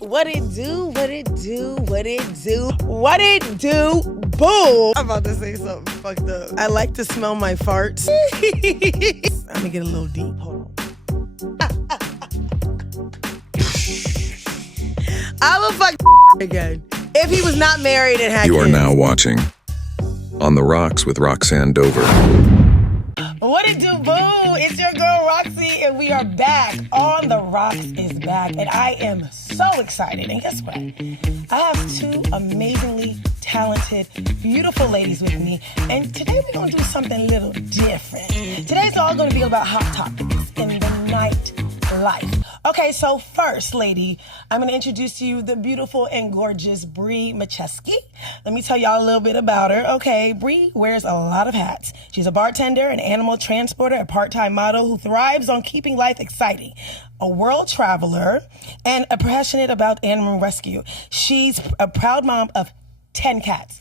What it do, what it do, what it do, what it do, boo! I'm about to say something fucked up. I like to smell my farts. Let me get a little deep, hold on. I would fuck again. If he was not married and had You are kids. now watching On the Rocks with Roxanne Dover. What it do, boo? It's your girl Roxy, and we are back. On the Rocks is back, and I am so excited. And guess what? I have two amazingly talented, beautiful ladies with me, and today we're gonna do something a little different. Today's all gonna be about hot topics in the nightlife. Okay, so first, lady, I'm gonna introduce to you the beautiful and gorgeous Bree. Let me tell y'all a little bit about her. Okay, Bree wears a lot of hats. She's a bartender, an animal transporter, a part-time model who thrives on keeping life exciting, a world traveler, and a passionate about animal rescue. She's a proud mom of 10 cats.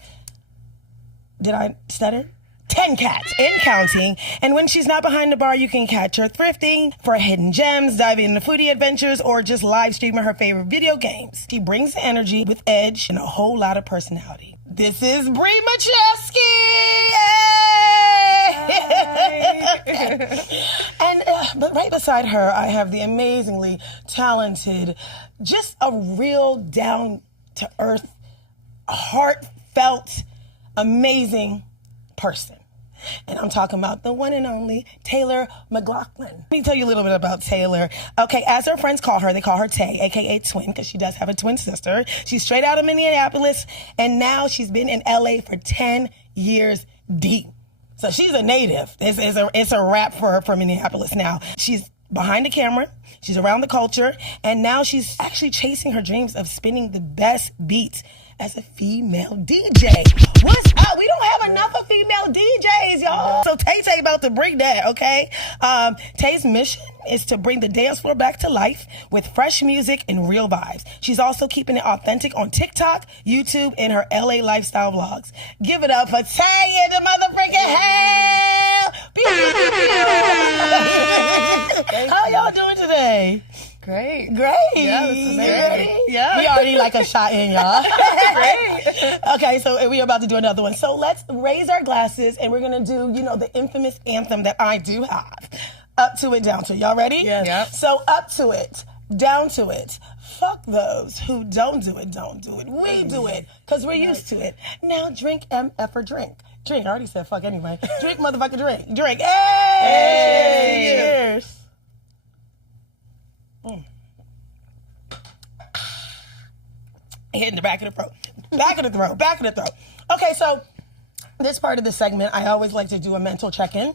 Did I stutter? 10 cats and counting. And when she's not behind the bar, you can catch her thrifting for hidden gems, diving into foodie adventures, or just live streaming her favorite video games. She brings energy with edge and a whole lot of personality. This is Bree And but right beside her, I have the amazingly talented, just a real down-to-earth, heartfelt, amazing person. And I'm talking about the one and only Taylor McLaughlin. Let me tell you a little bit about Taylor. Okay, as her friends call her, they call her Tay, aka Twin, because she does have a twin sister. She's straight out of Minneapolis, and now she's been in LA for 10 years deep. So she's a native. It's a wrap for her from Minneapolis now. She's behind the camera, she's around the culture, and now she's actually chasing her dreams of spinning the best beats as a female DJ. What's up? We don't have enough of female DJs, y'all. So Tay about to bring that, okay? Tay's mission is to bring the dance floor back to life with fresh music and real vibes. She's also keeping it authentic on TikTok, YouTube, and her LA lifestyle vlogs. Give it up for Tay in the motherfucking hell! How y'all doing today? Great. Yeah, this is ready? Yeah. We already like a shot in, y'all. Great. Okay, so we're about to do another one. So let's raise our glasses, and we're going to do, the infamous anthem that I do have. Up to it, down to it. Y'all ready? Yes. Yep. So up to it, down to it. Fuck those who don't do it, don't do it. We do it, because we're used to it. Now drink MF or drink. Drink, I already said fuck anyway. Drink, motherfucker, drink. Drink. Hey! Cheers. Hitting the back of the throat. Back of the throat. Okay, so this part of the segment, I always like to do a mental check-in.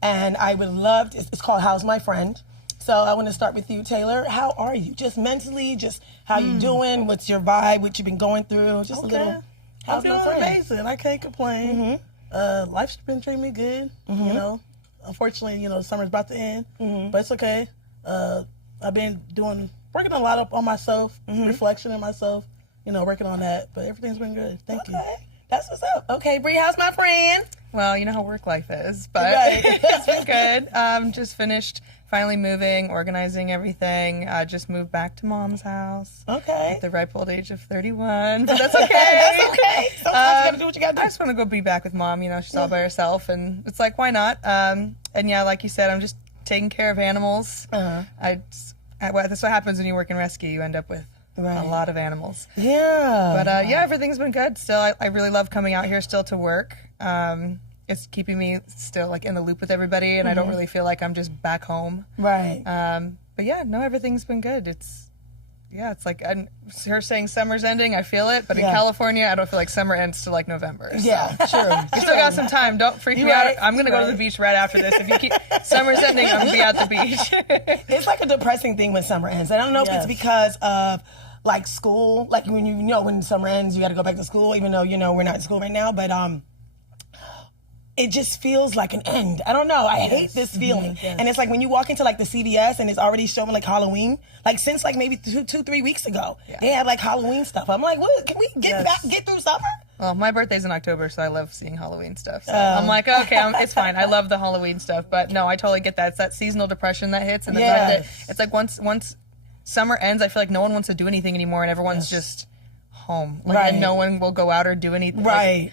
And I would love to, it's called How's My Friend? So I want to start with you, Taylor. How are you? Just mentally, just how you doing? What's your vibe? What you've been going through? Just a little, how's my friend? Amazing. I can't complain. Life's been treating me good, Unfortunately, the summer's about to end, but it's okay. I've been working a lot on myself, reflection in myself, working on that, but everything's been good. Thank you. That's what's up. Okay, Bree, how's my friend? Well, you know how work life is, but Right. it's been good. Just finished finally moving, organizing everything. Just moved back to mom's house. Okay. At the ripe old age of 31, but that's okay. That's okay. Sometimes you gotta do what you gotta do. I just want to go be back with mom. She's all by herself, and it's like, why not? And yeah, like you said, I'm just taking care of animals. That's what happens when you work in rescue. You end up with a lot of animals. Yeah. But everything's been good. Still, I really love coming out here still to work. It's keeping me still like in the loop with everybody, and I don't really feel like I'm just back home. Right. But yeah, no, everything's been good. It's like her saying summer's ending. I feel it, but in California, I don't feel like summer ends till like November. So. Yeah, true. We still got some time. Don't freak me out. I'm gonna go to the beach right after this. If you keep summer's ending, I'm gonna be at the beach. It's like a depressing thing when summer ends. I don't know if it's because of like school, like when when summer ends, you got to go back to school, even though we're not in school right now. But it just feels like an end. I don't know. I hate this feeling. And it's like when you walk into like the CVS and it's already showing like Halloween, like since like maybe 2-3 weeks ago, they had like Halloween stuff. I'm like, what? Can we get through summer? Well, my birthday's in October, so I love seeing Halloween stuff. So I'm like, okay, it's fine. I love the Halloween stuff, but no, I totally get that. It's that seasonal depression that hits, and the fact that it's like once summer ends, I feel like no one wants to do anything anymore, and everyone's just home. Like, and no one will go out or do anything. Right.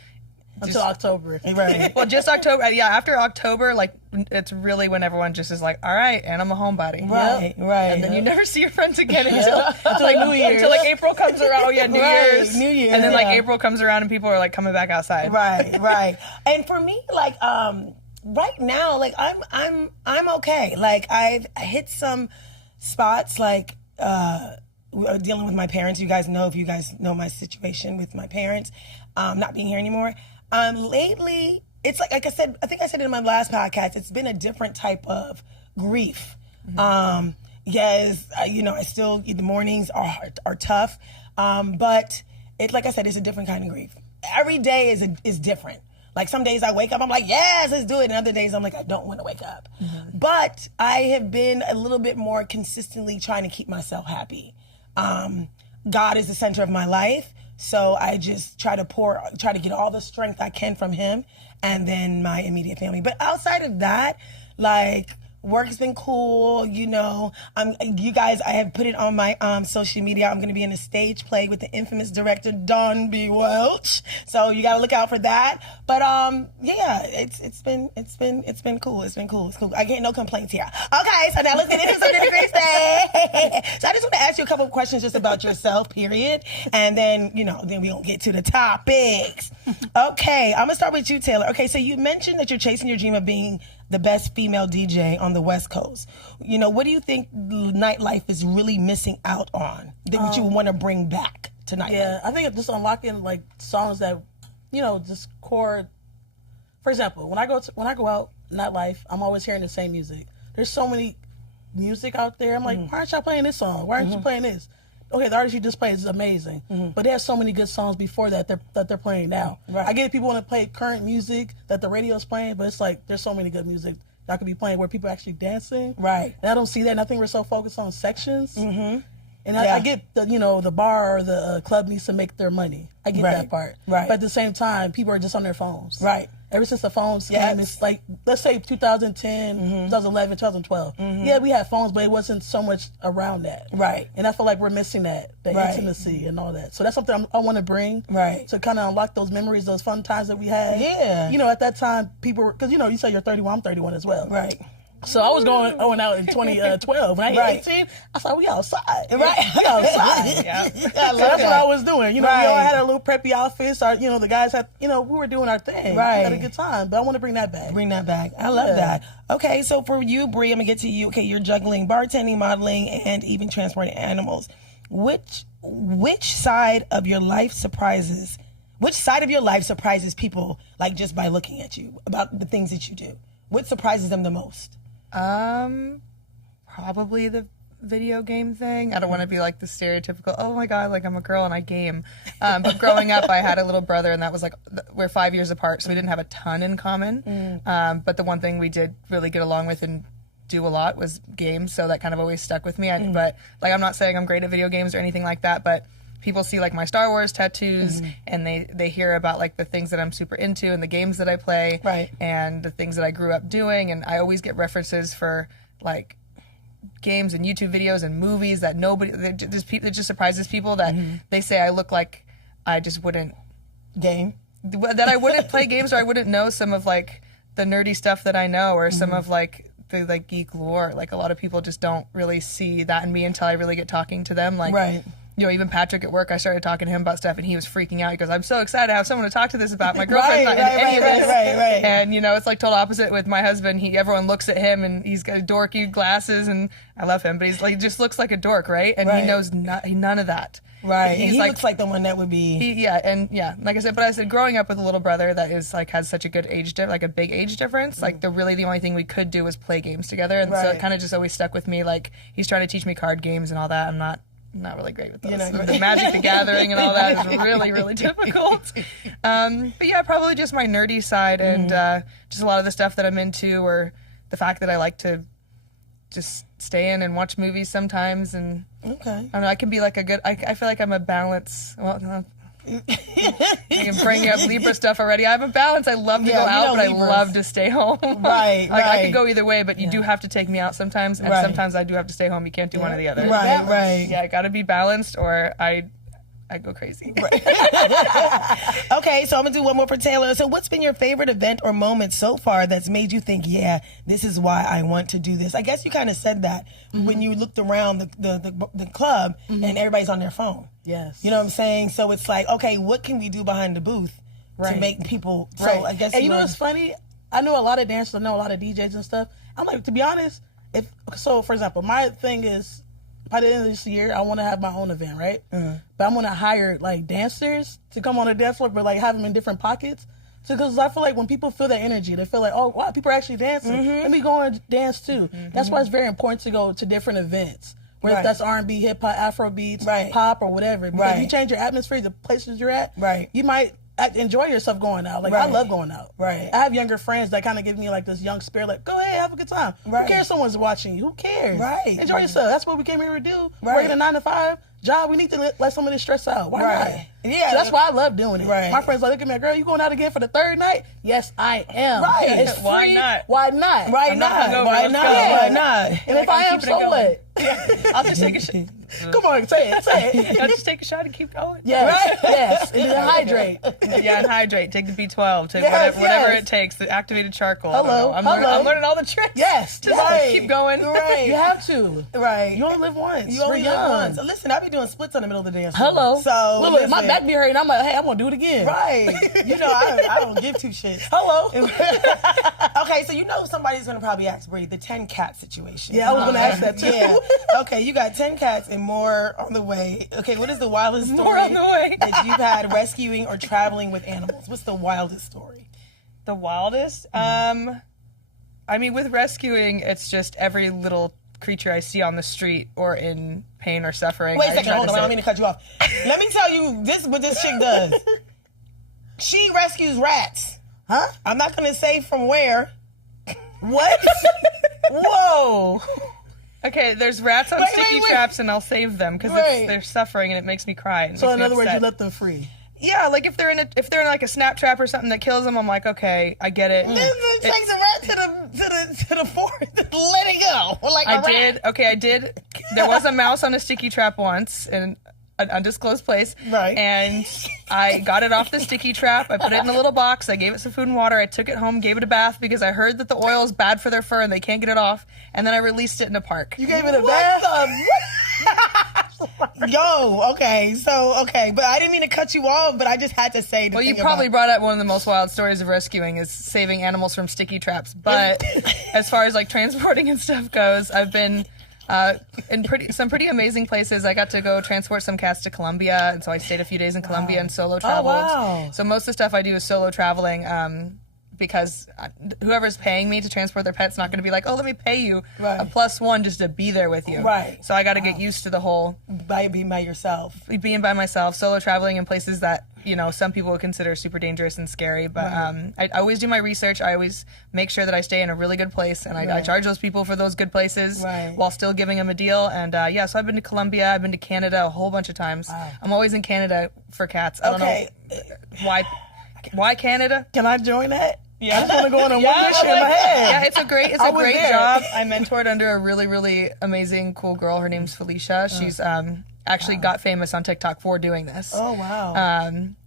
Until October. Right. Well, just October. Yeah, after October, like, it's really when everyone just is like, all right, and I'm a homebody. Right, right. And then you never see your friends again until like New Year's. Until like April comes around. Oh yeah, New Year's. New Year's. And then like April comes around and people are like coming back outside. Right, right. And for me, like, right now, like, I'm okay. Like, I've hit some spots, like, dealing with my parents. You guys know, if you guys know my situation with my parents, not being here anymore. Lately, it's like I said, I think I said it in my last podcast, it's been a different type of grief. Yes, I still, the mornings are tough, but like I said, it's a different kind of grief. Every day is different. Like, some days I wake up, I'm like, yes, let's do it. And other days I'm like, I don't want to wake up. But I have been a little bit more consistently trying to keep myself happy. God is the center of my life. So I just try to get all the strength I can from him and then my immediate family. But outside of that, like, work has been cool, you guys, I have put it on my social media. I'm going to be in a stage play with the infamous director Don B. Welch. So you got to look out for that. But yeah, it's been cool. It's cool. I get no complaints here. Okay, so now let's get into some nitty-gritty stuff. So I just want to ask you a couple of questions just about yourself, period. And then, then we gonna get to the topics. Okay, I'm gonna start with you, Taylor. Okay, so you mentioned that you're chasing your dream of being the best female DJ on the West Coast. What do you think nightlife is really missing out on that you want to bring back to nightlife? Yeah, I think it's just unlocking, like, songs that, just core. For example, when I go out nightlife, I'm always hearing the same music. There's so many music out there. I'm like, why aren't y'all playing this song? Why aren't you playing this? Okay, the artist you just played is amazing, but they have so many good songs before that they're playing now. Right. I get people want to play current music that the radio's playing, but it's like there's so many good music that could be playing where people are actually dancing. Right. And I don't see that. And I think we're so focused on sections. And Yeah. I get the bar or the club needs to make their money. I get that part. Right. But at the same time, people are just on their phones. Right. Ever since the phones came, it's like, let's say 2010, 2011, 2012. Yeah, we had phones, but it wasn't so much around that. Right. And I feel like we're missing that, the intimacy and all that. So that's something I want to bring. Right. To kind of unlock those memories, those fun times that we had. Yeah. At that time, people were, because, you say you're 31, I'm 31 as well. Right. So I was going out in 2012. When I hit 18, I thought, we outside. Right. We outside. Yeah. So that's what I was doing. We all had our little preppy outfits. The guys had, we were doing our thing. Right. We had a good time. But I want to bring that back. Bring that back. I love that. Okay, so for you, Bree, I'm going to get to you. Okay, you're juggling bartending, modeling, and even transporting animals. Which side of your life surprises people, like, just by looking at you, about the things that you do? What surprises them the most? Probably the video game thing. I don't want to be like the stereotypical, oh my God, like, I'm a girl and I game. But growing up, I had a little brother, and that was like, we're 5 years apart, so we didn't have a ton in common. But the one thing we did really get along with and do a lot was games, so that kind of always stuck with me. But, like, I'm not saying I'm great at video games or anything like that, but people see, like, my Star Wars tattoos, and they hear about, like, the things that I'm super into and the games that I play, and the things that I grew up doing, and I always get references for, like, games and YouTube videos and movies that it just surprises people that they say I look like I just wouldn't that I wouldn't play games, or I wouldn't know some of, like, the nerdy stuff that I know, or some of, like, the, like, geek lore. Like, a lot of people just don't really see that in me until I really get talking to them. Like, even Patrick at work, I started talking to him about stuff, and he was freaking out. He goes, I'm so excited to have someone to talk to this about. My girlfriend's not into any of this. Right. And, it's like total opposite with my husband. Everyone looks at him, and he's got dorky glasses, and I love him, but he's like, just looks like a dork, right? And he knows none of that. Right. He looks like the one that would be. Like I said, growing up with a little brother that is, like, has such a good like a big age difference, like, the only thing we could do was play games together. And so it kind of just always stuck with me. Like, he's trying to teach me card games and all that. I'm not really great with those. The Magic the Gathering and all that is really, really difficult. But yeah, probably just my nerdy side and just a lot of the stuff that I'm into, or the fact that I like to just stay in and watch movies sometimes. And I don't know, I can be like I feel like I'm a balance. Well, I can bring you up Libra stuff already. I have a balance. I love to go out, but Libras. I love to stay home. Right, I could go either way, but you do have to take me out sometimes, and sometimes I do have to stay home. You can't do one or the other. Right. Yeah, I got to be balanced, or I go crazy. Okay, so I'm gonna do one more for Taylor. So what's been your favorite event or moment so far that's made you think, yeah, this is why I want to do this? I guess you kind of said that when you looked around the club and everybody's on their phone. Yes. You know what I'm saying? So it's like, okay, what can we do behind the booth to make people, so I guess. And you know what's funny? I know a lot of dancers, I know a lot of DJs and stuff. I'm like, to be honest, for example, my thing is, by the end of this year, I want to have my own event, right? But I'm going to hire like dancers to come on the dance floor, but like have them in different pockets. So, because I feel like when people feel that energy, they feel like, oh, wow, people are actually dancing. Let me go and dance too. That's why it's very important to go to different events. Whether that's R&B, hip hop, Afro beats, pop, or whatever. Because if you change your atmosphere, the places you're at, you might enjoy yourself going out. Like, I love going out. I have younger friends that kind of give me like this young spirit, like, go ahead, have a good time. Who cares someone's watching you? Who cares? Enjoy yourself. That's what we came here to do. Working a 9 to 5 job, we need to let some of this stress out. Why not? Yeah. So that's why I love doing it. My friends like, look at me, girl, you going out again for the third night? Yes, I am. It's free. Why not? Why not? Why not? Why not? And if I am, so what? I'll just take a shot. Come on, say it. I'll just take a shot and keep going. Yes. And then hydrate. And hydrate. Take the B12. Take whatever it takes. The activated charcoal. Hello. I'm learning all the tricks. Yes. Keep going. You have to. You only live once. You only live once. So listen, I be doing splits on the middle of the dance. Hello. So look, my back be hurting. I'm like, hey, I'm gonna do it again. You know, I don't give two shits. Hello. Okay, so you know somebody's gonna probably ask Bree the 10 cat situation. Yeah, I was gonna ask that too. Okay, you got 10 cats and more on the way. Okay, what is the wildest story More on the way. that you've had rescuing or traveling with animals? What's the wildest story? The wildest? I mean, with rescuing, it's just every little creature I see on the street or in pain or suffering. Wait a second, hold on, I don't mean to cut you off. Let me tell you what this chick does. She rescues rats. Huh? I'm not gonna say from where. What? Whoa. Okay, there's rats on sticky traps, and I'll save them because they're suffering, and it makes me cry. And So in makes me other words, upset. you let them free. Yeah, like if they're in like a snap trap or something that kills them, I'm like, okay, I get it. Then takes a rat to the forest, let it go. Like I did. There was a mouse on a sticky trap once in an undisclosed place. And I got it off the sticky trap. I put it in a little box. I gave it some food and water. I took it home, gave it a bath because I heard that the oil is bad for their fur and they can't get it off. And then I released it in a park. You gave it a bath? But I didn't mean to cut you off, but I just had to say. Well, you probably brought up one of the most wild stories of rescuing is saving animals from sticky traps. But as far as like transporting and stuff goes, I've been in some pretty amazing places. I got to go transport some cats to Colombia, and so I stayed a few days in Colombia and solo traveled. So most of the stuff I do is solo traveling. Because whoever's paying me to transport their pet's not going to be like, oh, let me pay you a +1 just to be there with you. So I got to get used to the whole being by yourself, solo traveling in places that some people would consider super dangerous and scary. But I always do my research. I always make sure that I stay in a really good place, and I charge those people for those good places while still giving them a deal. And so I've been to Colombia, I've been to Canada a whole bunch of times. I'm always in Canada for cats. I don't know why Canada. Can I join that? Yeah. I just want to go on a one mission in my head. Yeah, it's a great job. I mentored under a really, really amazing, cool girl. Her name's Felicia. She's actually got famous on TikTok for doing this. Oh, wow.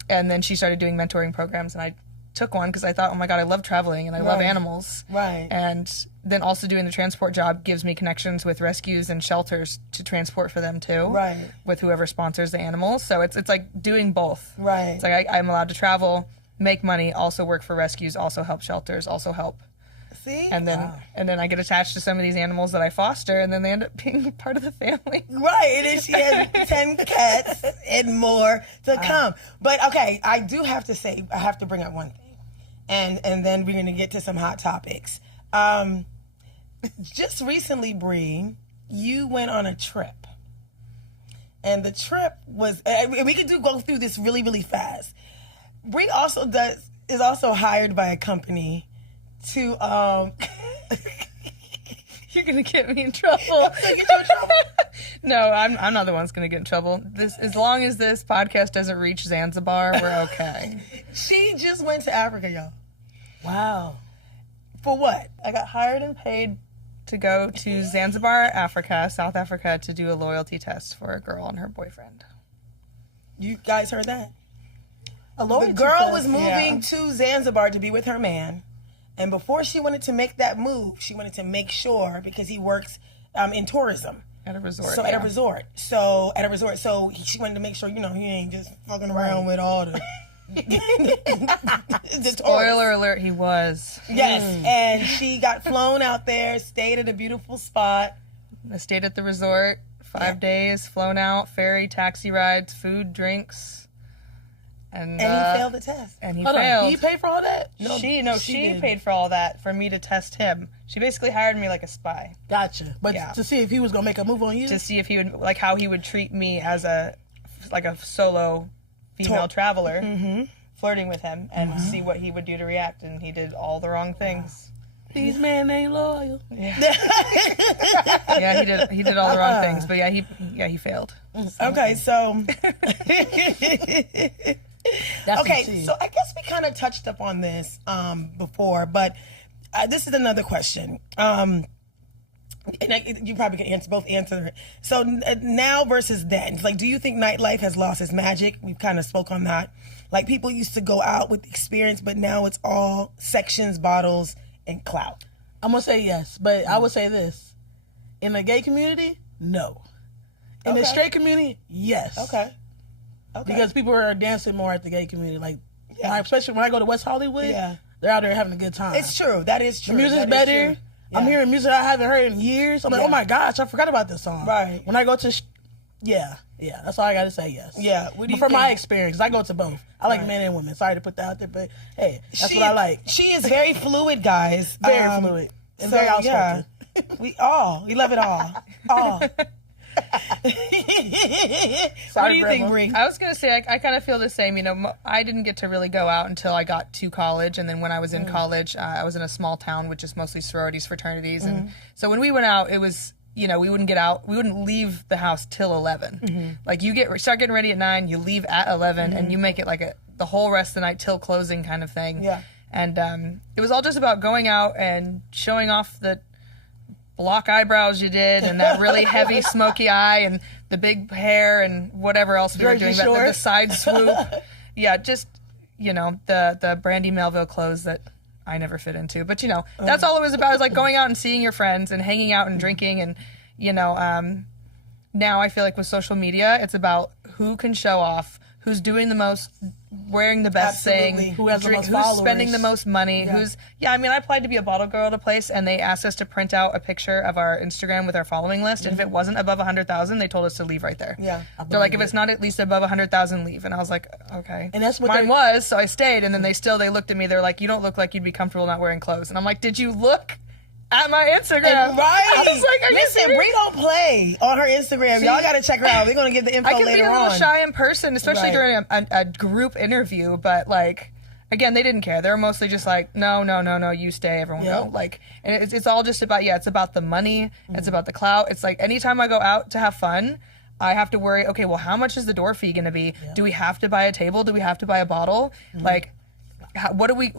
And then she started doing mentoring programs, and I took one because I thought, oh my God, I love traveling and I love animals. And then also doing the transport job gives me connections with rescues and shelters to transport for them too. With whoever sponsors the animals. So it's like doing both. It's like I'm allowed to travel, make money, also work for rescues, also help shelters, also help. See? And then I get attached to some of these animals that I foster, and then they end up being part of the family. And then she has 10 cats and more to come. But okay, I do have to say, I have to bring up one thing. And then we're going to get to some hot topics. Just recently, Bree, you went on a trip. And the trip was, we could go through this really, really fast. Bree is also hired by a company to You're gonna get me in trouble. No, I'm not the one that's gonna get in trouble. As long as this podcast doesn't reach Zanzibar, we're okay. She just went to Africa, y'all. Wow. For what? I got hired and paid to go to Zanzibar, Africa, South Africa, to do a loyalty test for a girl and her boyfriend. You guys heard that? A The girl was moving to Zanzibar to be with her man. And before she wanted to make that move, she wanted to make sure, because he works in tourism. At a resort. So at a resort. So she wanted to make sure, he ain't just fucking around with all the the Spoiler alert, he was. Yes. And she got flown out there, stayed at a beautiful spot. I stayed at the resort 5 days, flown out, ferry, taxi rides, food, drinks. And he failed the test. And he Hold failed. on. He paid for all that? She did. paid for all that for me to test him. She basically hired me like a spy. Gotcha. But Yeah. to see if he was going to make a move on you? To see if he would, like, how he would treat me as a solo female traveler, flirting with him, and see what he would do to react. And he did all the wrong things. These men ain't loyal. Yeah, he did all the wrong things. But he failed. Okay, so... That's Okay, so I guess we kind of touched up on this before, but this is another question. And you probably can both answer it. So now versus then, like, do you think nightlife has lost its magic? We've kind of spoke on that. Like, people used to go out with experience, but now it's all sections, bottles, and clout. I'm going to say yes, but I would say this. In the gay community, no. In the straight community, yes. Okay. Because people are dancing more at the gay community. Like, especially when I go to West Hollywood, they're out there having a good time. It's true. That is true. The music's better. Yeah. I'm hearing music I haven't heard in years. I'm like, oh my gosh, I forgot about this song. Right. When I go to, that's all I got to say, yes. Yeah. What do you From think? my experience, I go to both. I like men and women. Sorry to put that out there, but hey, that's what I like. She is very fluid, guys. Very fluid. And very outspoken. We love it all. All. What do you think, Bree? I was gonna say I kind of feel the same. I didn't get to really go out until I got to college, and then when I was in college, I was in a small town, which is mostly sororities, fraternities, and so when we went out, it was we wouldn't get out, we wouldn't leave the house till 11. Like, you start getting ready at 9, you leave at 11, and you make it like the whole rest of the night till closing kind of thing. Yeah. And it was all just about going out and showing off the block eyebrows you did, and that really heavy smoky eye, and the big hair, and whatever else we were doing, the side swoop. Yeah, just, the Brandy Melville clothes that I never fit into. But, that's all it was about, is like going out and seeing your friends and hanging out and drinking. And, now I feel like with social media, it's about who can show off, who's doing the most, wearing the best Absolutely. thing, Who has the most who's followers. spending the most money, I applied to be a bottle girl at a place, and they asked us to print out a picture of our Instagram with our following list, and if it wasn't above 100,000, they told us to leave right there. Yeah. They're like, if it's not at least above 100,000, leave. And I was like, okay. And that's what mine was, so I stayed, and then they looked at me, they're like, you don't look like you'd be comfortable not wearing clothes. And I'm like, did you look at my Instagram? Right. I was like, are you Listen, serious? Bree don't play on her Instagram. Y'all got to check her out. We're going to give the info I can later be a little on. shy in person, especially Right. during a group interview, but like, again, they didn't care. They were mostly just like, no, you stay, everyone go. Like, and it's all just about, it's about the money, it's about the clout. It's like, anytime I go out to have fun, I have to worry, okay, well, how much is the door fee going to be? Do we have to buy a table? Do we have to buy a bottle? Like,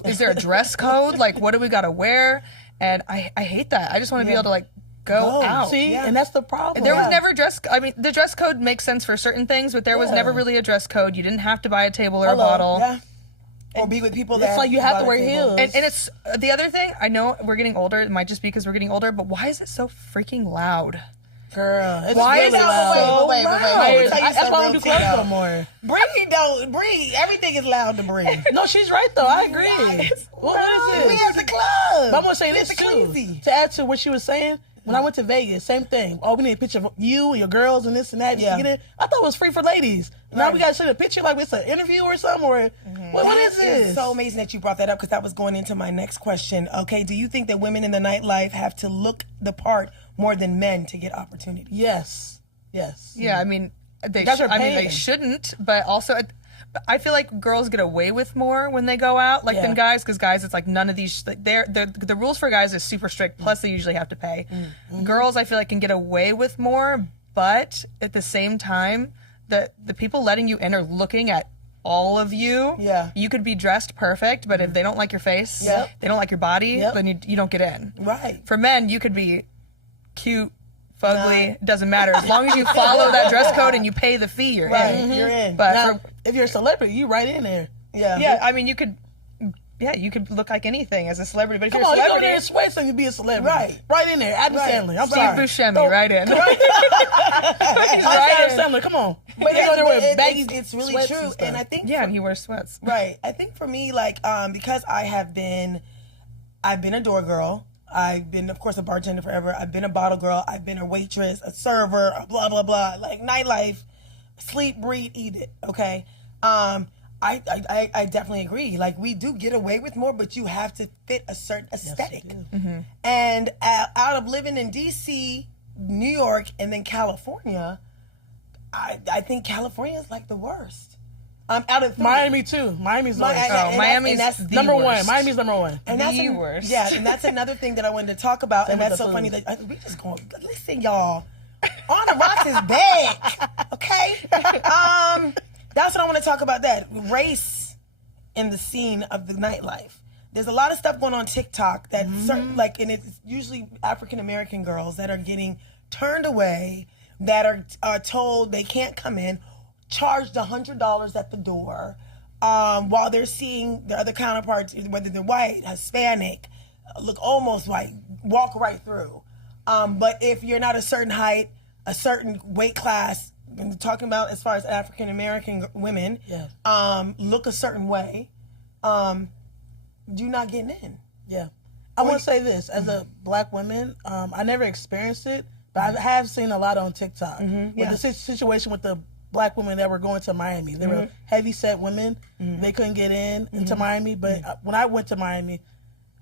is there a dress code? Like, what do we got to wear? And I hate that. I just want to be able to, like, go out. See, and that's the problem. There was never the dress code makes sense for certain things, but there was never really a dress code. You didn't have to buy a table or a bottle. Yeah. Or be with people that... It's like you have to wear heels. And it's the other thing, I know we're getting older, it might just be because we're getting older, but why is it so freaking loud? Girl, it's Why really is it loud. so Wait. loud? That's why I don't do clubs no more. Bree, everything is loud to Bree. No, she's right though. I agree. What is We this? at the club. But I'm gonna say this It's too. crazy. To add to what she was saying, when I went to Vegas, same thing. Oh, we need a picture of you and your girls and this and that. Yeah. Get in. I thought it was free for ladies. Now we gotta send a picture like it's an interview or something. Or what is this? It's so amazing that you brought that up, because that was going into my next question. Okay, do you think that women in the nightlife have to look the part more than men to get opportunity? Yes. Yeah, I mean, That's her they pain. shouldn't, but also I feel like girls get away with more when they go out, like, than guys, because guys, it's like none of these, the rules for guys is super strict, plus they usually have to pay. Girls, I feel like, can get away with more, but at the same time, the people letting you in are looking at all of you. Yeah. You could be dressed perfect, but if they don't like your face, they don't like your body, then you don't get in. Right. For men, you could be cute, fugly, doesn't matter. As long as you follow that dress code and you pay the fee, you're in. You're in. But Now, if you're a celebrity, you right in there. Yeah. I mean, you could look like anything as a celebrity. But if Come you're on, a you go celebrity, there in sweats and you be a celebrity. Right. Right in there. Adam Sandler. I'm Steve sorry. Buscemi, right in. Adam Sandler, come on. But They go there with baggy it's really sweats true. stuff. And I think Yeah, and he wears sweats. right. I think for me, like, because I've been a door girl. I've been, of course, a bartender forever. I've been a bottle girl. I've been a waitress, a server, a blah, blah, blah. Like, nightlife, sleep, breathe, eat it, okay? I definitely agree. Like, we do get away with more, but you have to fit a certain aesthetic. And out of living in D.C., New York, and then California, I think California is, like, the worst. Out of Miami, too. Miami's the worst. Miami's that's the Number one. worst. Miami's number one. And that's The worst. Yeah, and that's another thing that I wanted to talk about, and with that's the so funny food. that we just going. Listen, y'all, on the rocks is back. Okay, that's what I want to talk about. That race in the scene of the nightlife. There's a lot of stuff going on TikTok that certain, like, and it's usually African American girls that are getting turned away, that are told they can't come in, charged $100 at the door, while they're seeing their other counterparts, whether they're white, Hispanic, look almost white, walk right through. But if you're not a certain height, a certain weight class, when we're talking about as far as African American women, look a certain way, you're not getting in. Yeah. I want to say this. As a black woman, I never experienced it, but I have seen a lot on TikTok. With the situation with the black women that were going to Miami. They were heavy-set women. They couldn't get into Miami. But when I went to Miami,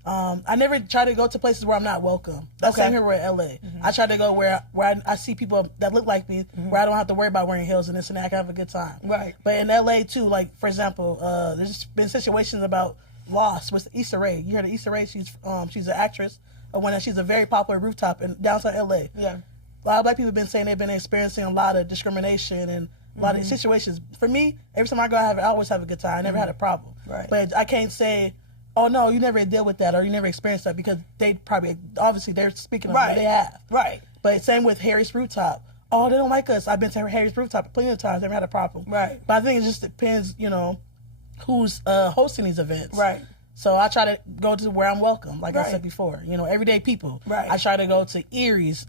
I never try to go to places where I'm not welcome. That's same here with LA. I try to go where I see people that look like me, where I don't have to worry about wearing heels and this and that. I can have a good time. Right. But in LA too, like, for example, there's been situations about Lost with Issa Rae. You heard of Issa Rae? She's an actress. She's a very popular rooftop in downtown LA. Yeah. A lot of black people have been saying they've been experiencing a lot of discrimination and a lot of situations. For me, every time I go, I always have a good time. I never had a problem. Right. But I can't say, oh no, you never deal with that or you never experienced that, because they probably, obviously they're speaking of what they have. Right. But same with Harry's Rooftop. Oh, they don't like us. I've been to Harry's Rooftop plenty of times. Never had a problem. Right. But I think it just depends, who's hosting these events. Right. So I try to go to where I'm welcome, like I said before. Everyday people. Right. I try to go to Erie's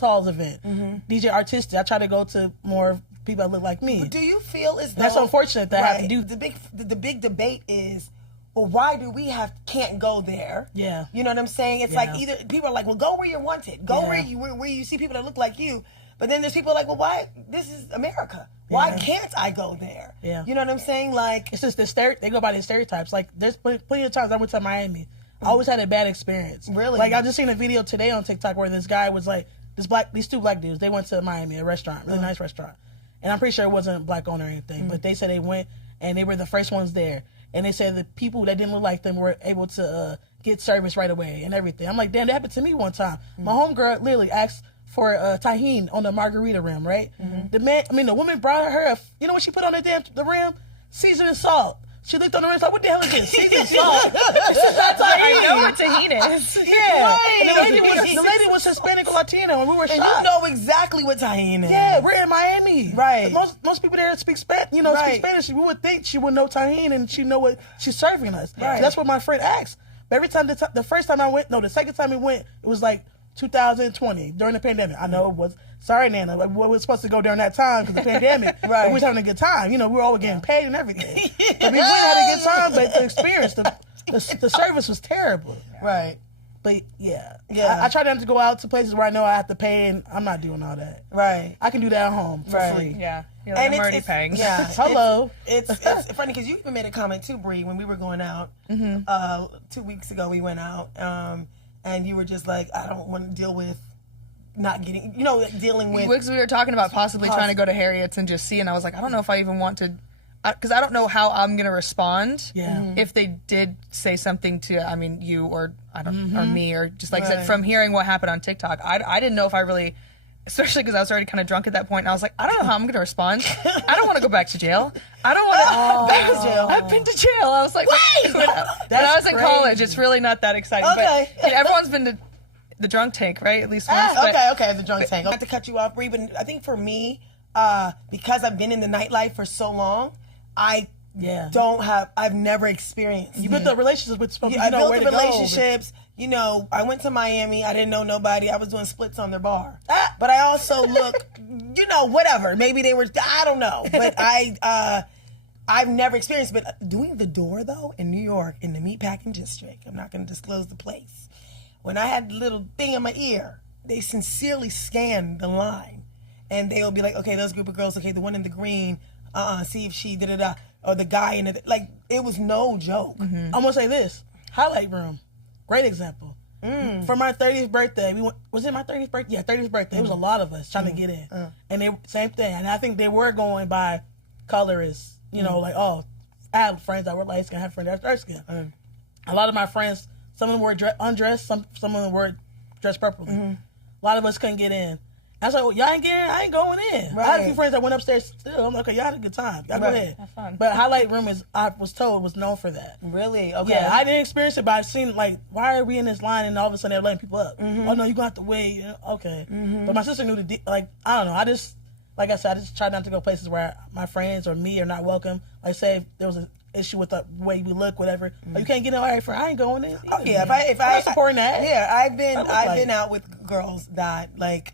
Hall's event. DJ Artistic. I try to go to more people that look like me. But do you feel as though That's unfortunate that I have to do. the big debate is, well, why do we can't go there? Yeah. You know what I'm saying? It's like either people are like, well, go where you're wanted, go where you see people that look like you. But then there's people like, well, why? This is America. Why can't I go there? Yeah. You know what I'm saying? Like, It's just they go by the stereotypes. Like, there's plenty of times I went to Miami. I always had a bad experience. Really? Like, I just seen a video today on TikTok where this guy was like, these two black dudes, they went to Miami, a restaurant, really nice restaurant. And I'm pretty sure it wasn't black owned or anything, but they said they went and they were the first ones there. And they said the people that didn't look like them were able to get service right away and everything. I'm like, damn, that happened to me one time. My homegirl literally asked for tahini on the margarita rim, right? The woman brought her, you know what she put on the rim? Seasoned salt. She looked on the rim, like, what the hell is this? Seasoned salt. This is not tahini. I know what tahini is. Yeah. Right. And the lady was Hispanic or Latino, and we were shocked. and you know exactly what tahini is. Yeah, we're in Miami. Right. Most people there speak Spanish. Speak Spanish. We would think she would know tahini and she know what she's serving us. Right. So that's what my friend asked. But every time the first time I went, the second time we went, it was like 2020 during the pandemic. I know it was. Sorry, Nana. We were supposed to go during that time because the pandemic. Right. But we was having a good time. We were all getting paid and everything. But we went and had a good time. But the experience, the service was terrible. Right. But yeah. Yeah. I try not to go out to places where I know I have to pay, and I'm not doing all that. Right. I can do that at home for free. Yeah. You're like, I'm already paying. Yeah. Hello. It's funny because you even made a comment too, Bree, when we were going out. 2 weeks ago we went out, and you were just like, I don't want to deal with not getting, dealing with. Because we were talking about possibly trying to go to Harriet's and just see, and I was like, I don't know if I even want to. because I don't know how I'm gonna respond. Yeah. If they did say something to, you or or me, or just like I said, from hearing what happened on TikTok, I didn't know if I really, especially because I was already kind of drunk at that point, and I was like, I don't know how I'm gonna respond. I don't want to go back to jail. I don't want to back to jail. I've been to jail. I was like, Wait! when I was in college, it's really not that exciting. Okay. But everyone's been to the drunk tank, right? At least once. But, Okay, the drunk tank. Not to cut you off, Bree, but I think for me, because I've been in the nightlife for so long, I've never experienced. You built up relationships with people. I built the relationships. You know, I went to Miami. I didn't know nobody. I was doing splits on their bar. But I also look, whatever. Maybe they were, I don't know. But I've never experienced. But doing the door, though, in New York, in the meatpacking district, I'm not going to disclose the place. When I had the little thing in my ear, they sincerely scanned the line. And they'll be like, okay, those group of girls, okay, the one in the green, see if she da-da-da. Or the guy in it. Like, it was no joke. I'm going to say this. Highlight room. Great example. For my 30th birthday, was it my 30th birthday? Yeah, 30th birthday. It was a lot of us trying to get in. And same thing. And I think they were going by colorists. Like, oh, I have friends that were light skin, I have friends that were dark skin. A lot of my friends, some of them were undressed, some of them were dressed properly. A lot of us couldn't get in. I was like, well, y'all ain't getting in, I ain't going in. Right. I had a few friends that went upstairs still. I'm like, okay, y'all had a good time. Y'all go ahead. Have fun. But highlight room I was told, was known for that. Really? Okay. Yeah, I didn't experience it, but I've seen, like, why are we in this line and all of a sudden they're letting people up? Oh, no, you're going to have to wait. Okay. But my sister knew I don't know. Like I said, I just try not to go places where my friends or me are not welcome. Like, say if there was an issue with the way we look, whatever. Oh, you can't get in. All right, friend, I ain't going in. Oh, yeah. If I'm not supporting that. Yeah, I've been out with girls that, like,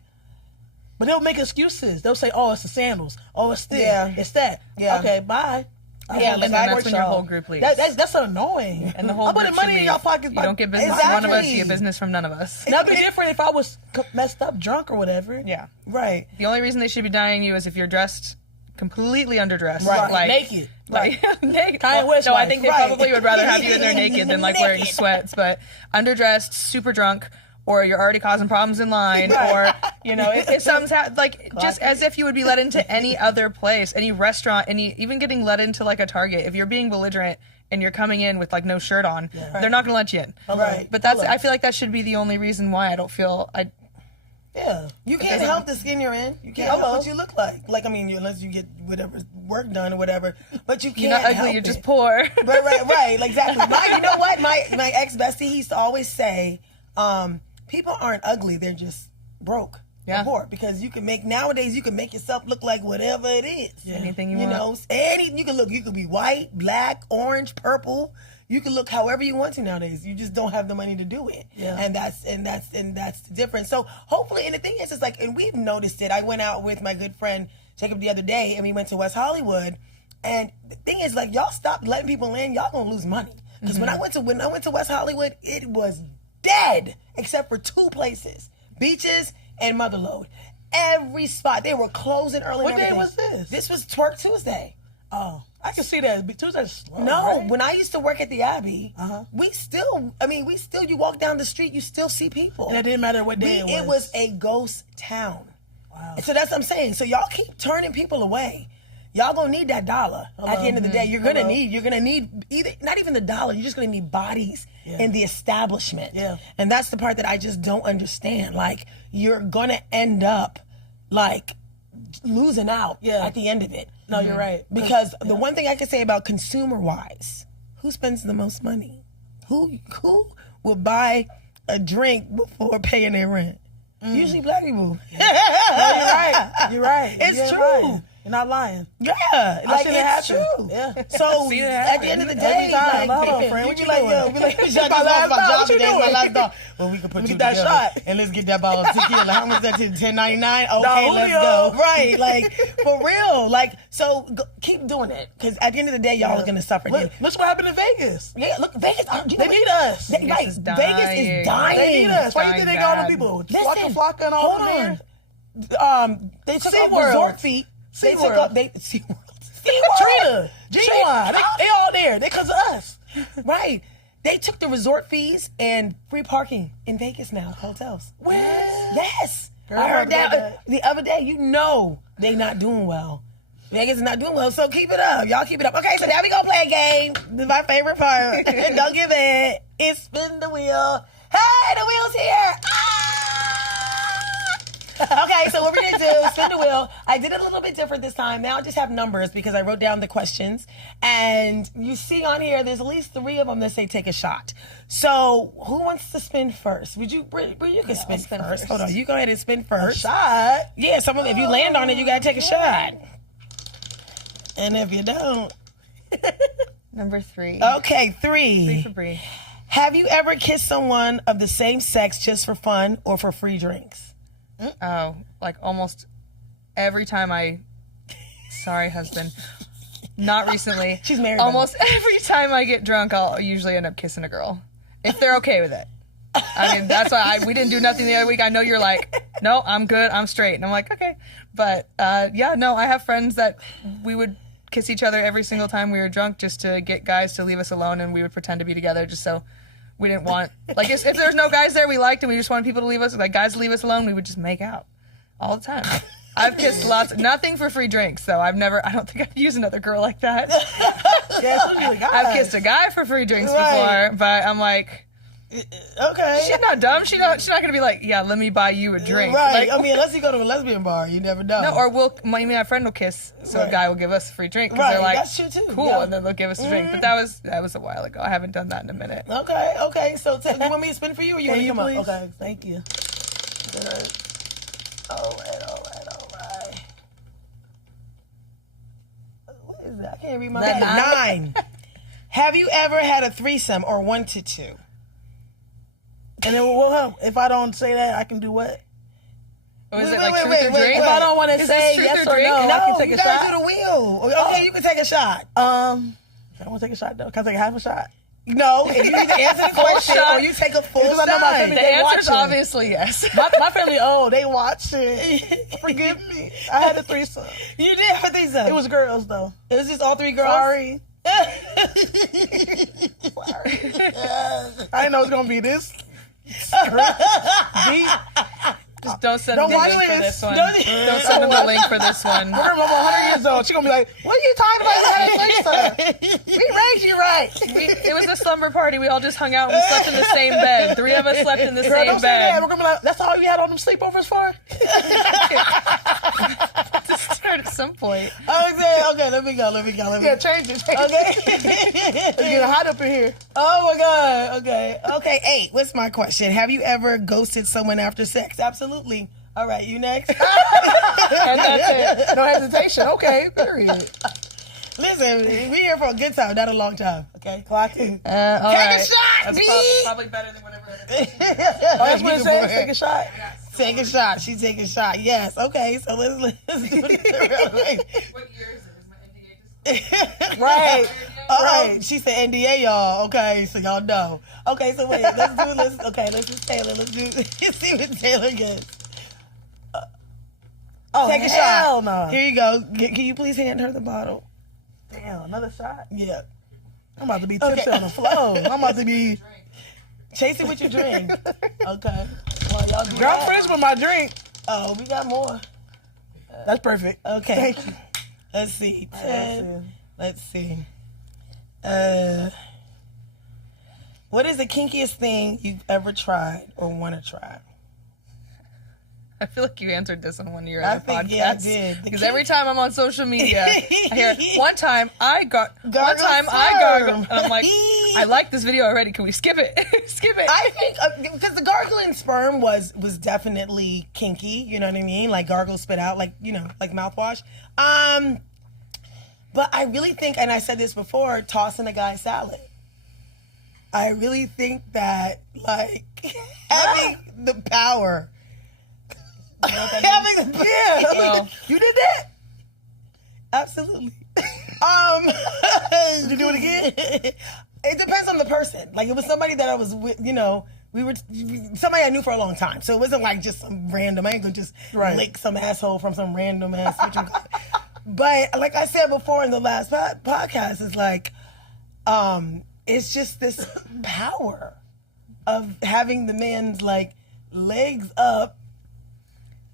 but they'll make excuses. They'll say, "Oh, it's the sandals. Oh, it's this. Yeah. It's that." Yeah. Okay, bye. Yeah, and then that's when your whole group leaves. That's annoying. And the whole I'm group putting money in y'all pockets. You don't get business from one of us, you get business from none of us. That'd be different if I was messed up, drunk, or whatever. Yeah. right. The only reason they should be denying you is if you're dressed completely underdressed. Right. Like, Naked. Like, naked. Kanye West No, I wife. think they Right. probably would rather have you in there naked than like wearing sweats, but underdressed, super drunk, or you're already causing problems in line, or, if something's just as if you would be let into any other place, any restaurant, even getting let into like a Target. If you're being belligerent and you're coming in with like no shirt on, they're not going to let you in. Right. But I feel like that should be the only reason why I don't feel, Yeah. You can't help the skin you're in. You can't help what you look like. Like, unless you get whatever work done or whatever. But you can't you're not ugly, help you're just it. poor. Right, exactly. You know what? My ex-bestie, he used to always say, people aren't ugly, they're just broke. Yeah. Or poor. Because nowadays you can make yourself look like whatever it is. Anything you want. You could be white, black, orange, purple. You can look however you want to nowadays. You just don't have the money to do it. Yeah. And that's the difference. So hopefully, and the thing is, and we've noticed it. I went out with my good friend Jacob the other day, and we went to West Hollywood. And the thing is, y'all stop letting people in, y'all gonna lose money. Because when I went to West Hollywood, it was dead except for two places: Beaches and Motherlode. Every spot, they were closing early. What and day everything. was this? This was Twerk Tuesday. Oh, I can see that. Tuesday's slow. No, right? when I used to work at the Abbey, we still, you walk down the street, you still see people. And it didn't matter what day It was a ghost town. Wow. And so that's what I'm saying. So y'all keep turning people away. Y'all gonna need that dollar at the end of the day. You're gonna need either, not even the dollar, you're just gonna need bodies in the establishment. Yeah. And that's the part that I just don't understand. Like, you're gonna end up losing out at the end of it. No, you're right. Because the one thing I can say about consumer-wise, who spends the most money? Who would buy a drink before paying their rent? Usually black people. No, you're right. You're right. It's You're true. lying. You're not lying. Yeah, I seen it it's happen. true. Yeah. So Seen it at happen. the end of the Every day, time. Hold on, friend. What you doing? shut My this last off my dog. job What you today. It's my doing? last dog. Well, we can put Let me you get that together shot. and let's get that bottle of tequila. How much is that to $10.99? Okay, No, let's Julio. go. Right, for real. So keep doing it, because at the end of the day, y'all are gonna suffer. Look what happened in Vegas. Yeah, look, Vegas. They need us. Vegas is dying. They need us. Why you think they got all the Dying people? Listen, Flocka and all hold them there? on. They took up SeaWorld. resort fee. They took up SeaWorld. Trina, Genuine, they all there. They because of us. Right. They took the resort fees and free parking in Vegas now, hotels. What? Yes. Girl, I heard I forgot that the other day. They not doing well. Vegas is not doing well, so keep it up. Y'all keep it up. Okay, so now we gonna play a game. This is my favorite part. Don't give in. It's spin the wheel. Hey, the wheel's here. Okay, so what we're gonna do is spin the wheel. I did it a little bit different this time. Now I just have numbers because I wrote down the questions. And you see on here, there's at least 3 of them that say take a shot. So who wants to spin first? Would you, Bree, you can spin first. Hold on, you go ahead and spin first. Shot? Yeah, if you land on it, you gotta take a shot. And if you don't. Number 3. Okay, 3. 3 for Bree. Have you ever kissed someone of the same sex just for fun or for free drinks? Oh, like almost every time sorry, husband. Not recently. She's married. Almost every time I get drunk, I'll usually end up kissing a girl. If they're okay with it. I mean, that's why we didn't do nothing the other week. I know you're like, no, I'm good, I'm straight. And I'm like, okay. But, yeah, no, I have friends that we would kiss each other every single time we were drunk just to get guys to leave us alone, and we would pretend to be together just so we didn't want, like, if there was no guys there we liked and we just wanted people to leave us, like, guys to leave us alone, we would just make out all the time. I've kissed nothing for free drinks, though. I don't think I'd use another girl like that. Yeah, it's usually guys. I've kissed a guy for free drinks before, but I'm like, okay. she's not dumb. She's not gonna be like, yeah, let me buy you a drink. Right. Like, I mean, unless you go to a lesbian bar, you never know. no, or my friend will kiss, so a guy will give us a free drink because Right, they're like, that's true too. cool, Yeah. and then they'll give us a drink. But that was a while ago. I haven't done that in a minute. Okay. So you want me to spin for you, or you want to Can you come please? up? Okay. Thank you. Good. All right. What is that? I can't read my That nine. Have you ever had a threesome or 1 to 2? And then well, if I don't say that, I can do what? Or is Wait, it like wait, truth wait, or wait, drink? If I don't want to Is say this truth yes or or drink? no, I can take you a gotta shot. do the wheel. Okay, you can take a shot. If I want to take a shot though, can I take half a shot? No, if you either answer the question shot. or you take a full Because I know my shot. family- The They answer's watching. obviously yes. My family, they watch it. Forgive me. I had a threesome. You did have a threesome. It was girls though. It was just all 3 girls. Sorry. I didn't know it was gonna be this. Deep. Just don't send Don't them the watch link for this. this one. Don't- Don't send them the link for this one. Remember, I'm 100 years old. She's gonna be like, "What are you talking about? You had a threesome. We raised you right." It was a slumber party. We all just hung out and we slept in the same bed. 3 of us slept in the Girl, same don't say that. bed. We're gonna be like, "That's all you had on them sleepovers for?" To start at some point. Okay, let me go. Yeah, change it. Okay. It's getting hot up in here. Oh my God. Okay, 8. What's my question? Have you ever ghosted someone after sex? Absolutely. All right, you next. And that's it. No hesitation. Okay, period. Listen, we're here for a good time, not a long time. Okay, clock in. All Take right. a shot, That's B. probably better than whatever. Oh, that's what it says. Take a shot. Take a shot. She take a shot. Yes. Okay. So let's do this real quick. What year is it? Is my NDA just... Right. Oh, she said NDA, y'all. Okay, so y'all know. Okay, so wait. Let's do Taylor. Let's see what Taylor gets. Oh, Take a hell shot. no. Here you go. Can you please hand her the bottle? Damn, another shot. Yeah. I'm about to be tipsy on the floor. I'm about to be. Chase it with your drink. Okay. Well, y'all do Girl, I'm that. finished with my drink. Oh, we got more. That's perfect. Okay. Thank you. Let's see. Let's Let's see. What is the kinkiest thing you've ever tried or want to try? I feel like you answered this on one of your I other think, podcasts. yeah, I did. The Because every time I'm on social media, I hear, one time I gargled. sperm. And I'm like, I like this video already. Can we skip it? Skip it. I think because the gargling sperm was definitely kinky. You know what I mean? Like gargle spit out, like like mouthwash. But I really think, and I said this before, tossing a guy salad. I really think that like having the power. Having the power. Well, You did that? Absolutely. Did you do it again? It depends on the person. Like, it was somebody that I was with, somebody I knew for a long time. So it wasn't like just some random, I ain't gonna just lick some asshole from some random ass. But like I said before in the last podcast, it's like, it's just this power of having the man's like legs up.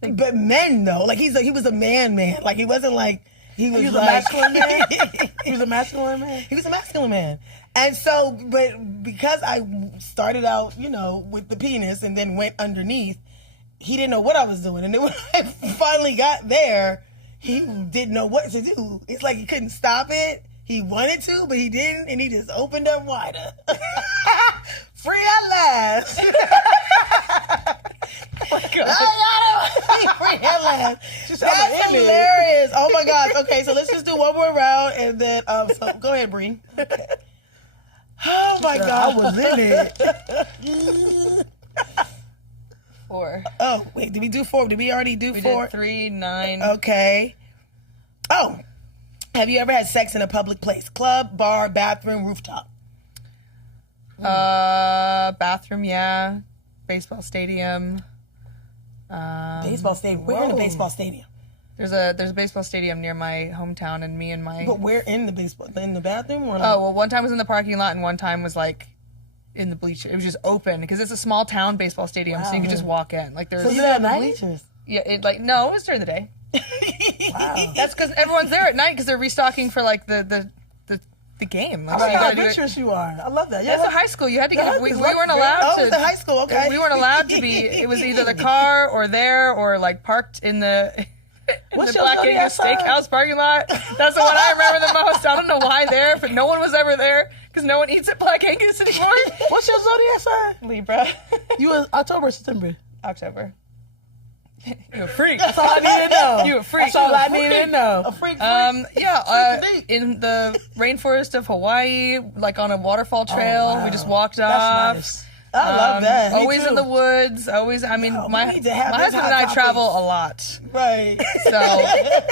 But men though, like he was a man. Like he wasn't like He was a like, masculine man? He was a masculine man? He was a masculine man. And so, but because I started out, with the penis and then went underneath, he didn't know what I was doing. And then when I finally got there, he didn't know what to do. It's like he couldn't stop it. He wanted to, but he didn't, and he just opened up wider. Free at last. Oh my God. Free at last. That's hilarious. Oh my gosh. Okay, so let's just do one more round, and then so go ahead, Bree. Okay. Oh my God, I was in it. 4. Oh wait, did we do 4? Did we already do We 4? did 3, 9. Okay. Oh, have you ever had sex in a public place? Club, bar, bathroom, rooftop? Bathroom, yeah. Baseball stadium. Baseball stadium. We're in a baseball stadium. There's a baseball stadium near my hometown, and me and my. But we're in the bathroom? Or like... Oh well, one time was in the parking lot, and one time was like in the bleachers. It was just open because it's a small town baseball stadium, so you could just walk in. Like there's. So you have bleachers? Yeah, no, it was during the day. Wow. That's because everyone's there at night because they're restocking for like the game. Like, I so like you how gotta do it. adventurous you are. I love that. That's a high school. You had to get. We weren't allowed Oh, to. it was the high school. Okay. We weren't allowed to be. It was either the car or there or like parked in the. What's the your Black zodiac Angus sign? Steakhouse parking lot. That's the one I remember the most. I don't know why there, but no one was ever there because no one eats at Black Angus anymore. What's your zodiac sign? Libra. You was October or September? October. You a freak. That's all I need to know. You a freak. That's all I need to know. A freak. In the rainforest of Hawaii, like on a waterfall trail, wow. we just walked That's off. nice. I love that. Me Always too. in the woods. Always. I mean, No, my we need to have this husband and hot I topic. travel a lot. Right. So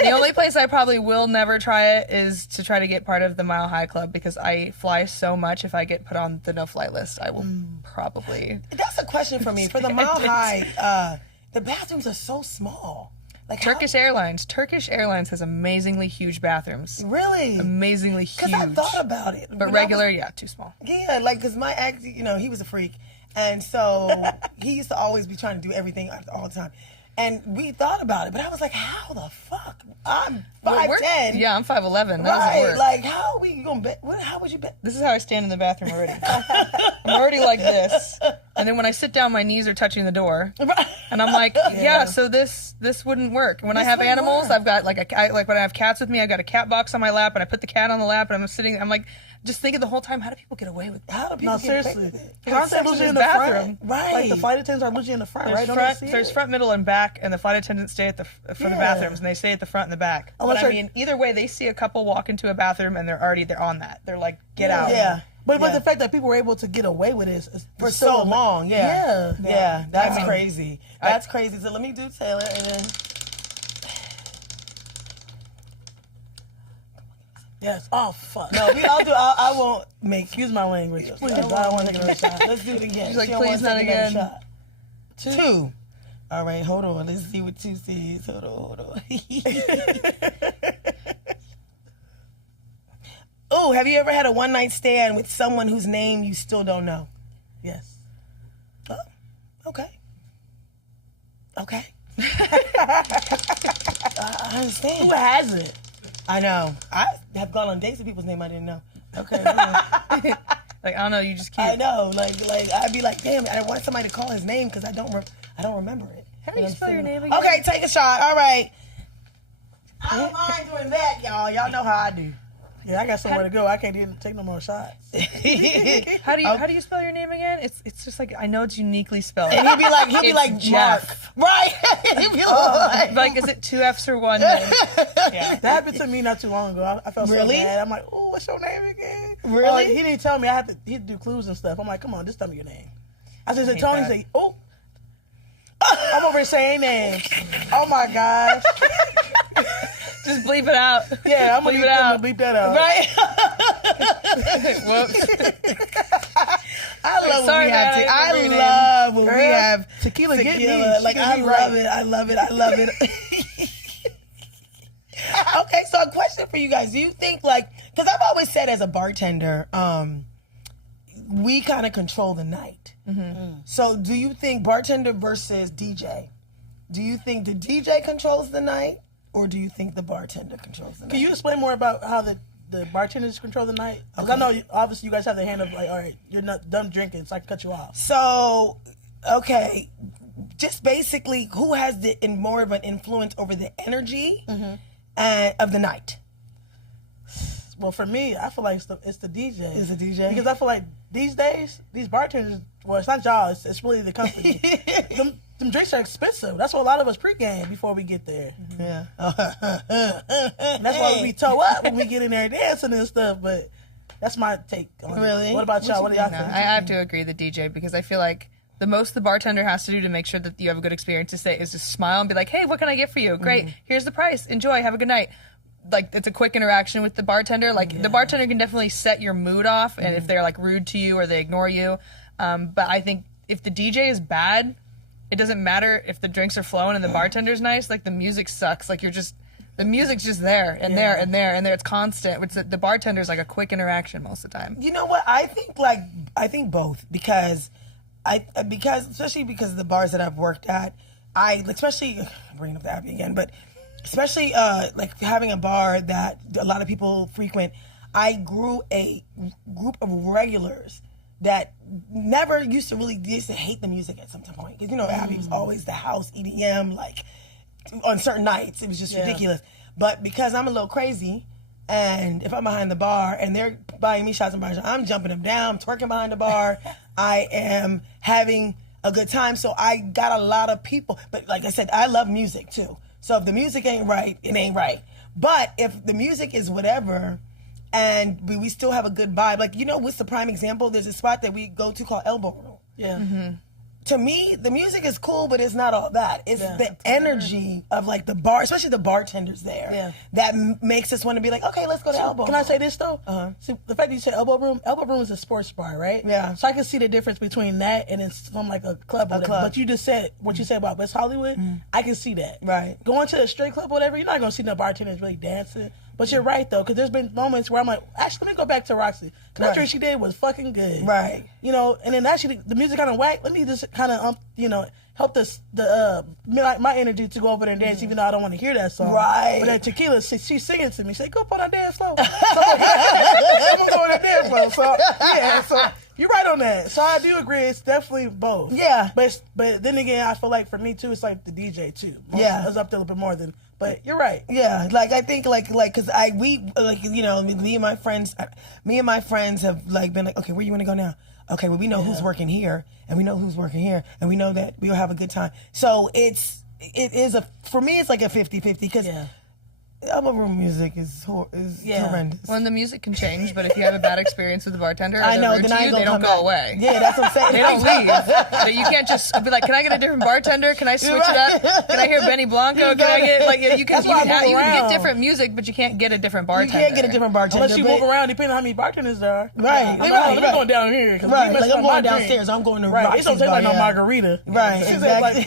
the only place I probably will never try it is to try to get part of the Mile High Club because I fly so much. If I get put on the no-fly list, I will probably. That's a question for me. For the Mile High, the bathrooms are so small. Like Turkish Airlines. Turkish Airlines has amazingly huge bathrooms. Really? Amazingly huge. Because I thought about it. But regular, yeah, too small. Yeah, like, because my ex, he was a freak. And so he used to always be trying to do everything all the time. And we thought about it, but I was like, how the fuck? I'm 5'10". Yeah, I'm 5'11". That doesn't Right, work. like, how are we going to bet? How would you bet? This is how I stand in the bathroom already. I'm already like this. And then when I sit down, my knees are touching the door. And I'm like, yeah, so this wouldn't work. When I have animals, I've got like when I have cats with me, I've got a cat box on my lap, and I put the cat on the lap, and I'm like, just thinking the whole time, how do people get away with that? How do people No, get seriously. away with it? Because aren't they usually in the bathroom? front? Right. Like the flight attendants are usually in the front, right? There's front, middle, and back, and the flight attendants stay at for the bathrooms, and they stay at the front and the back. Unless But I they're- mean, either way, they see a couple walk into a bathroom, and they're on that. They're like, get out. Yeah. But Yeah. the fact that people were able to get away with it is For still so long, yeah. Yeah. Yeah, that's crazy. That's crazy. So let me do Taylor, and then... Yes. Oh, fuck. No, I won't make... Excuse my language. Please, I I don't want to take another shot. Let's do it again. She's like, She don't please, wanna not take another again. shot. 2. All right, hold on. Let's see what 2 says. Hold on. Oh, have you ever had a one-night stand with someone whose name you still don't know? Yes. Oh, okay. Okay. I understand. Who hasn't? I know. I have gone on dates with people's name I didn't know. Okay. Like, I don't know, you just can't. I know. Like I'd be like, damn, I want somebody to call his name because I don't remember it. How do you spell your name again? Okay, take a shot. All right. I don't mind doing that, y'all. Y'all know how I do. Yeah, I got somewhere to go. I can't even take no more shots. How do you spell your name again? It's just like, I know it's uniquely spelled. And he'd be like Mark. Jeff. Right? He'd be Like, is it 2 F's or 1? Yeah. That happened to me not too long ago. I felt Really? so bad. I'm like, oh, what's your name again? Really? Like, he didn't tell me. He'd do clues and stuff. I'm like, come on, just tell me your name. I said, hate Tony, that. say, oh. I'm over here saying names. Oh my gosh. Just bleep it out. Yeah, I'm gonna bleep that out. Right? Whoops. I love when Sorry, we have man, I I remember your love when we Girl, have tequila get me. Like, She get I me love right. it. I love it. I love it. Okay, so a question for you guys. Do you think, like, because I've always said as a bartender, we kind of control the night. Mm-hmm. So do you think bartender versus DJ, do you think the DJ controls the night or do you think the bartender controls the night? Can you explain more about how the bartenders control the night? Because I know, obviously, you guys have the hand of, like, all right, you're not done drinking, so I can cut you off. So, okay, just basically, who has more of an influence over the energy of the night? Well, for me, I feel like it's the DJ. It's the DJ? Because I feel like these days, these bartenders, well, it's not y'all, it's really the company. them drinks are expensive. That's what a lot of us pregame before we get there. Yeah. That's why we toe up when we get in there dancing and stuff, but that's my take on Really? it. What about y'all? What do y'all think? I have to agree with the DJ because I feel like the most the bartender has to do to make sure that you have a good experience is just smile and be like, hey, what can I get for you? Great. Here's the price. Enjoy. Have a good night. Like, it's a quick interaction with the bartender. Like, the bartender can definitely set your mood off, and if they're, like, rude to you or they ignore you. But I think if the DJ is bad, it doesn't matter if the drinks are flowing and the bartender's nice. Like, the music sucks. Like, the music's just there and there and there and there. It's constant. The bartender's, like, a quick interaction most of the time. You know what? I think both because especially because of the bars that I've worked at, especially bringing up the Abbey again, but especially like having a bar that a lot of people frequent, I grew a group of regulars that never used to hate the music at some point. Because, Abbey was always the house EDM, like, on certain nights. It was just ridiculous. But because I'm a little crazy, and if I'm behind the bar and they're buying me shots and bars, I'm jumping them down, twerking behind the bar. I am having a good time. So I got a lot of people. But like I said, I love music, too. So if the music ain't right, it ain't right. But if the music is whatever, and we still have a good vibe, like, what's the prime example? There's a spot that we go to called Elbow Room. Yeah. Mm-hmm. To me, the music is cool, but it's not all that. It's the energy of, like, the bar, especially the bartenders there, that makes us want to be like, okay, let's go to Elbow Room. Can I say this, though? See, the fact that you said Elbow Room is a sports bar, right? Yeah. So I can see the difference between that and it's from, like, a club. But you just said what you said about West Hollywood. I can see that. Right. Going to a straight club or whatever, you're not going to see no bartenders really dancing. But you're right, though, because there's been moments where I'm like, actually, let me go back to Roxy. That drink she did was fucking good. Right. And then actually, the music kind of whack. Let me just kind of, help my energy to go over there and dance, even though I don't want to hear that song. Right. But then Tequila, she's singing to me. She said, go up on that dance floor. So I'm going to go on that dance floor. So you're right on that. So I do agree. It's definitely both. Yeah. But then again, I feel like for me, too, it's like the DJ, too. Yeah. It's up there a little bit more than... But you're right. Yeah, like I think because me and my friends have like been like, okay, where you want to go now? Okay, well we know who's working here, and we know who's working here, and we know that we'll have a good time. So for me it's like a 50-50 because Elbow Room music is horrendous. Well, and the music can change, but if you have a bad experience with the bartender, I know, rude then to I you, ain't they gonna don't come go away. Yeah, that's what I'm saying. They don't leave. You can't just be like, can I get a different bartender? Can I switch it up? Can I hear Benny Blanco? Can I get, you can get different music, but you can't get a different bartender. You can't get a different bartender. Unless you move around, depending on how many bartenders there are. Right. I'm going down here. Right, like I'm going downstairs. I'm going to Roxy's. It don't taste like no margarita. Right, exactly.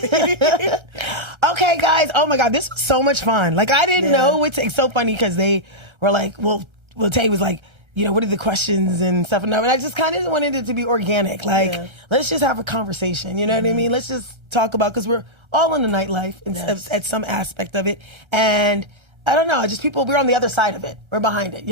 Okay, guys. Oh my God, this was so much fun. Like I didn't know it's so funny because they were like, well, Tay was like, what are the questions and stuff, and I just kind of wanted it to be organic. Like, let's just have a conversation. You know what I mean? Let's just talk about because we're all in the nightlife at some aspect of it, and I don't know, just we're on the other side of it. We're behind it.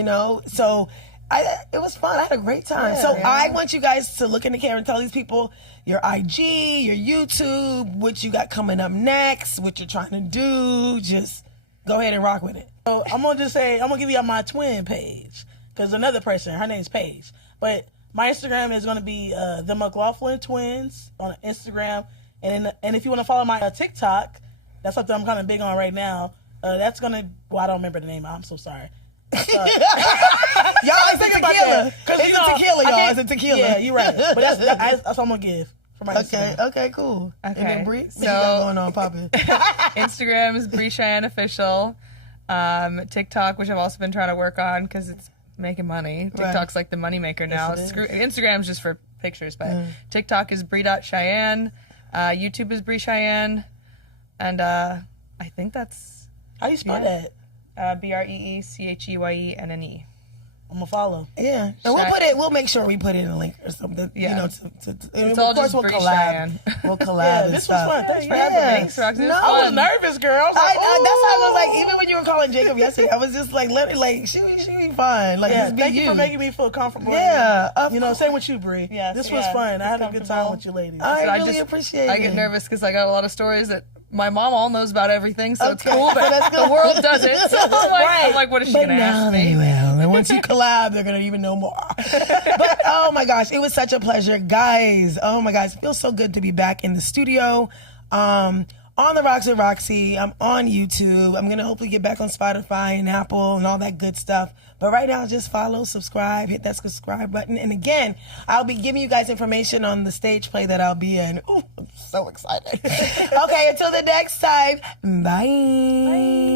So. It was fun. I had a great time. I want you guys to look in the camera and tell these people your IG, your YouTube, what you got coming up next, what you're trying to do. Just go ahead and rock with it. So I'm going to give you my twin page because another person, her name's Paige. But my Instagram is going to be the McLaughlin Twins on Instagram. And if you want to follow my TikTok, that's something I'm kind of big on right now. That's going to, I don't remember the name. I'm so sorry. Y'all, it's a tequila. It's a tequila, y'all. It's a tequila. Yeah, you're right. But that's what I'm going to give for my Instagram. Okay, cool. Okay. And then Bree, what you got going on, Papa? Instagram is Bree Cheyenne Official. TikTok, which I've also been trying to work on because it's making money. TikTok's like the moneymaker now. Instagram's just for pictures, but TikTok is Bree.Cheyenne. YouTube is Bree Cheyenne. And I think that's... How do you spell that? BreeCheyenne. I'm gonna follow. Yeah, and we'll make sure we put it in a link or something. Yeah. You know, It's of all course just we'll Bree collab. Cheyenne. We'll collab Yeah, and this stuff. was fun. Thanks for Yeah. having me. Thanks, Roxy. It was No, I was fun. nervous, girl. I was like, That's how I was like, "Ooh." even when you were calling Jacob yesterday, I was just like, she be fine. Like, Yeah, just be thank you for making me feel comfortable. Yeah, of You know, same with you, Bree. Yes, This was yeah, fun. I it's had a good time comfortable. with you ladies. I really appreciate it. I get nervous because I got a lot of stories that my mom all knows about everything, so it's Okay. cool, but That's the world doesn't. So I'm like, what is she But going to now ask they me? will. And once you collab, they're going to even know more. But oh my gosh, it was such a pleasure. Guys, oh my gosh, it feels so good to be back in the studio. On the Rocks with Roxy. I'm on YouTube. I'm going to hopefully get back on Spotify and Apple and all that good stuff. But right now, just follow, subscribe, hit that subscribe button. And again, I'll be giving you guys information on the stage play that I'll be in. Ooh, I'm so excited. Okay, until the next time, bye.